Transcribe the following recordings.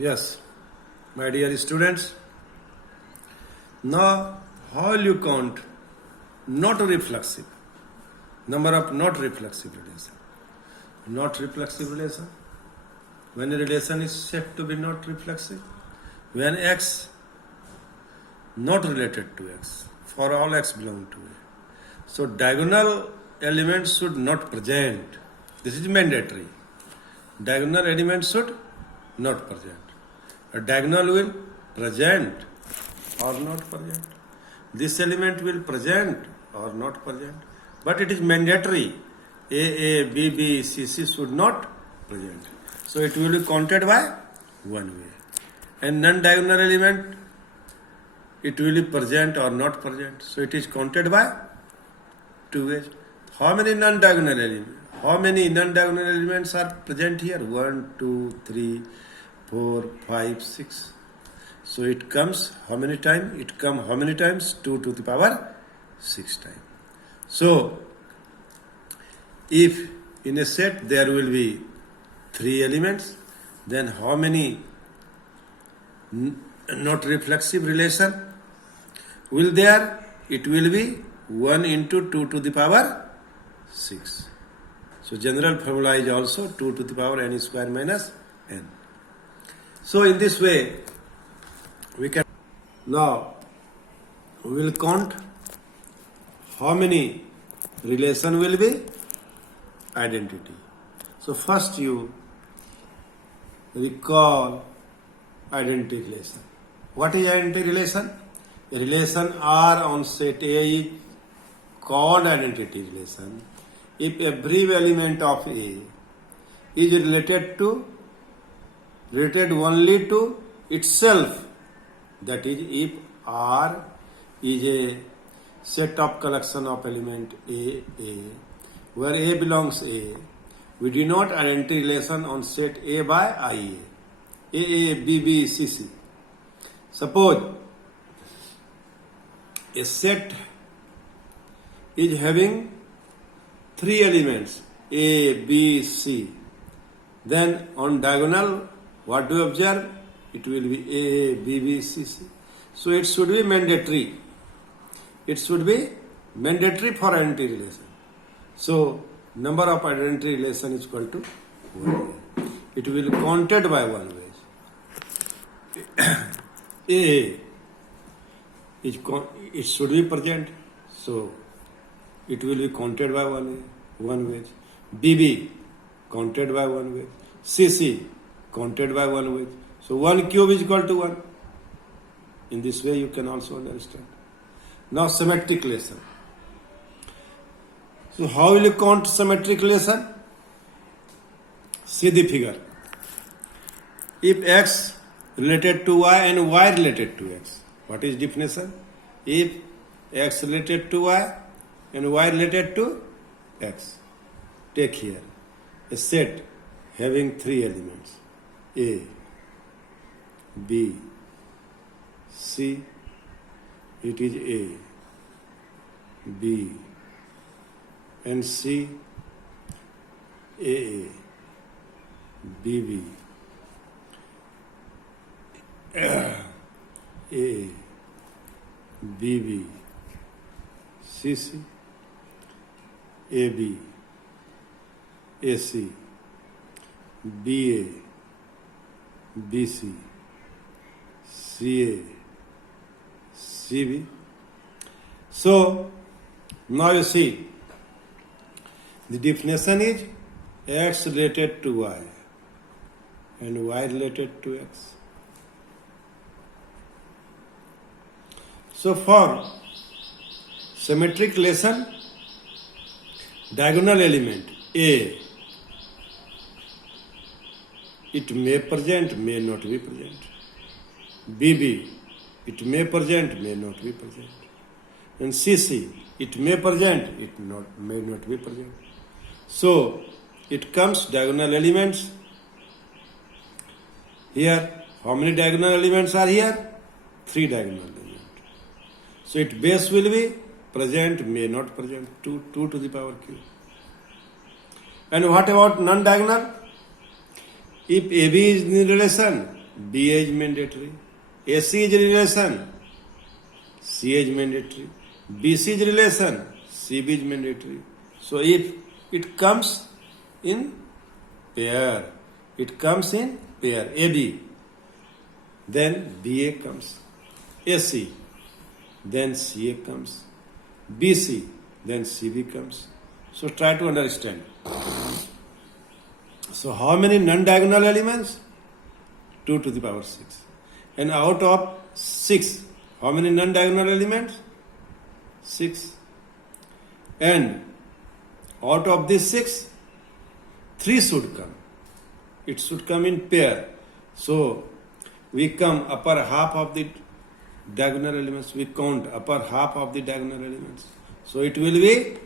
Yes, my dear students, now how will you count not reflexive? Number of not reflexive relation. Not reflexive relation. When a relation is said to be not reflexive, when x not related to x, for all x belong to A. So diagonal elements should not present. This is mandatory. Diagonal elements should not present. A diagonal will present or not present. This element will present or not present. But it is mandatory. A, B, B, C, C should not present. So it will be counted by one way. And non-diagonal element, it will be present or not present. So it is counted by two ways. How many non-diagonal elements? How many non-diagonal elements are present here? 1, 2, 3, 4, 5, 6. So it comes how many times? It comes how many times? 2 to the power 6 times. So if in a set there will be 3 elements, then how many not reflexive relation will there? It will be 1 into 2 to the power 6. So general formula is also 2 to the power n square minus n. So in this way we can now we will count how many relation will be identity. So first you recall identity relation. What is identity relation? A relation R on set A is called identity relation if every element of A is related only to itself. That is, if R is a set of collection of element A, where A belongs A, we denote identity relation on set A by IA. A, B, B, C, C. Suppose a set is having 3 elements A, B, C. Then on diagonal, what do you observe? It will be A, B, B, C, C. So it should be mandatory. It should be mandatory for identity relation. So number of identity relation is equal to 1. It will be counted by one way. A is it should be present, so it will be counted by one way. BB counted by one way. CC counted by one way. So 1 cube is equal to 1. In this way you can also understand. Now symmetric relation. So how will you count symmetric relation? See the figure. If x related to y and y related to x, what is definition? If x related to y and y related to x, take here a set having 3 elements A, B, C. It is A, B, and C, A, B, B, A, B, B, C, C, A, B, A, C, B, A, B, C, C, A, C, B. So now you see the definition is x related to y and y related to x. So for symmetric relation, diagonal element A, it may present, may not be present. BB, it may present, may not be present. And CC, it may present, it may not be present. So it comes diagonal elements. Here, how many diagonal elements are here? 3 diagonal elements. So its base will be present, may not present, 2 to the power q. And what about non-diagonal? If AB is in relation, BA is mandatory. AC is relation, CA is mandatory. BC is relation, CB is mandatory. So if it comes in pair, AB, then BA comes, AC, then CA comes, BC, then CB comes. So try to understand. So how many non-diagonal elements? 2 to the power 6. And out of 6, how many non-diagonal elements? 6. And out of these 6, 3 should come. It should come in pair. So we come upper half of the diagonal elements. We count upper half of the diagonal elements. So it will be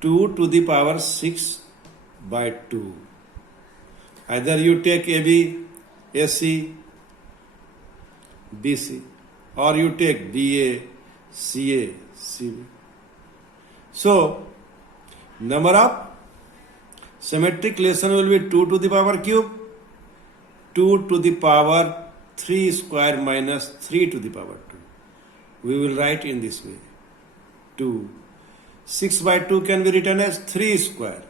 2 to the power 6 by 2. Either you take AB, AC, BC, or you take BA, CA, CB. So, number of symmetric relation will be 2 to the power cube, 2 to the power 3 square minus 3 to the power 2. We will write in this way. 2. 6 by 2 can be written as 3 square.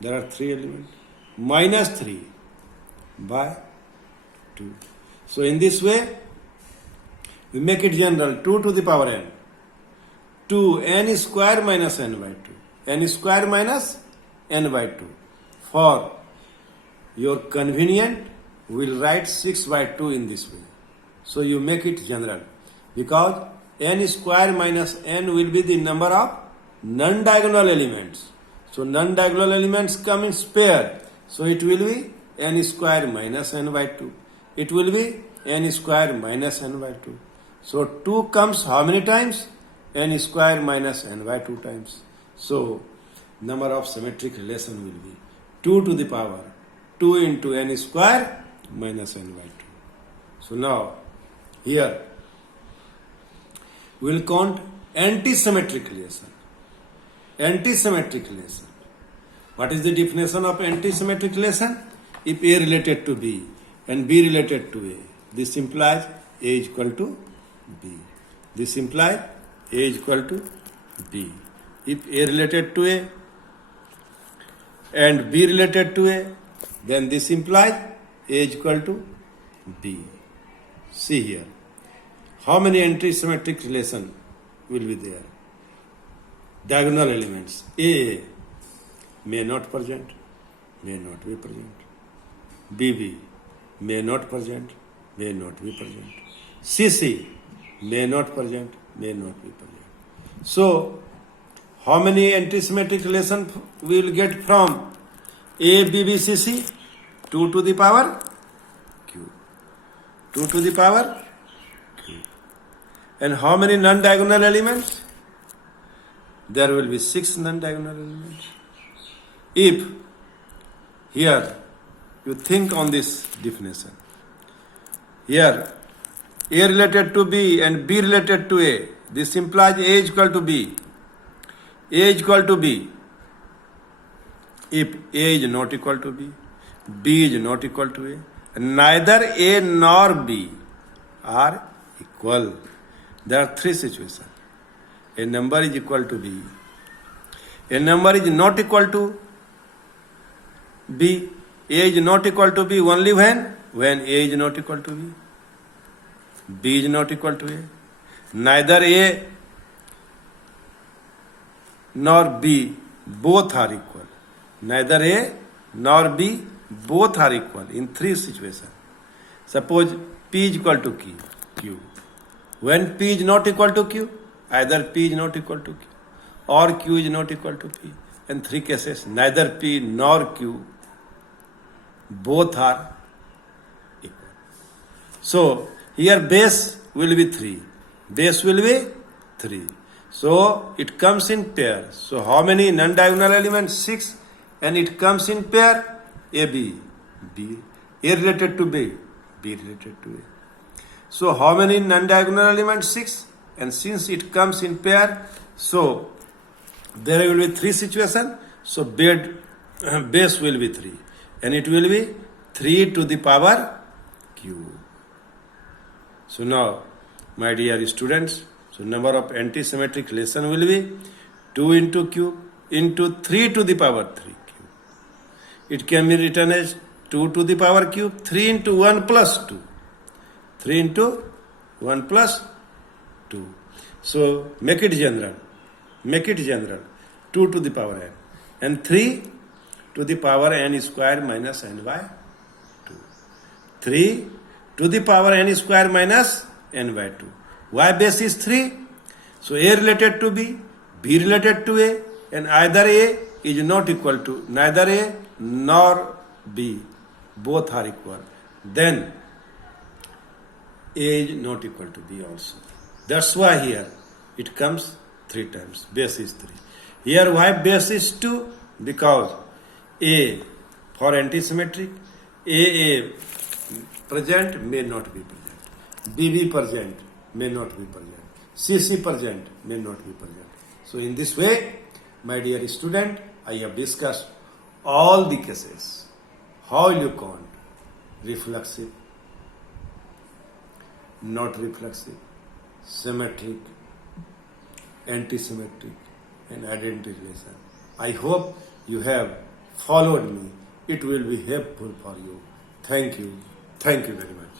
There are 3 elements. Minus 3 by 2. So in this way, we make it general. 2 to the power n. 2 n square minus n by 2. N square minus n by 2. For your convenient, we will write 6 by 2 in this way. So you make it general. Because n square minus n will be the number of non-diagonal elements. So non-diagonal elements come in pair. So it will be n square minus n by 2. It will be n square minus n by 2. So 2 comes how many times? N square minus n by 2 times. So number of symmetric relation will be 2 to the power 2 into n square minus n by 2. So now here we will count anti-symmetric relation. Anti-symmetric relation. What is the definition of anti-symmetric relation? If A related to B and B related to A, this implies A is equal to B. This implies A is equal to B. If A related to A and B related to A, then this implies A is equal to B. See here. How many anti-symmetric relation will be there? Diagonal elements. A may not present, may not be present. BB may not present, may not be present. CC may not present, may not be present. So, how many anti-symmetric relation we will get from A, B, B, C, C? 2 to the power Q. 2 to the power Q. And how many non-diagonal elements? There will be 6 non-diagonal elements. If here you think on this definition, here A related to B and B related to A, this implies A is equal to B. A is equal to B. If A is not equal to B, B is not equal to A, neither A nor B are equal. There are 3 situations. A number is equal to B. A number is not equal to B. A is not equal to B only when A is not equal to B. B is not equal to A. Neither A nor B both are equal. Neither A nor B both are equal in 3 situations. Suppose P is equal to Q. When P is not equal to Q, either P is not equal to Q or Q is not equal to P. In 3 cases, neither P nor Q both are equal. So, here base will be 3. Base will be 3. So, it comes in pair. So, how many non-diagonal elements? 6. And it comes in pair AB, B. A related to B, B related to A. So, how many non-diagonal elements? 6. And since it comes in pair, so there will be 3 situations. So, base will be 3. And it will be 3 to the power Q. So now, my dear students, so number of antisymmetric relation will be 2 into Q into 3 to the power 3 cube. It can be written as 2 to the power cube, 3 into 1 plus 2. 3 into 1 plus 2. So make it general. Make it general. 2 to the power n. And 3 to the power n square minus n by 2. 3 to the power n square minus n by 2. Why base is 3? So A related to B related to A, and either A is not equal to neither A nor B. Both are equal. Then A is not equal to B also. That's why here it comes 3 times. Base is 3. Here why base is 2? Because A for antisymmetric, AA present may not be present. BB present may not be present. CC present may not be present. So in this way, my dear student, I have discussed all the cases. How you count reflexive, not reflexive, symmetric, antisymmetric, and identity relation. I hope you have followed me. It will be helpful for you. Thank you. Thank you very much.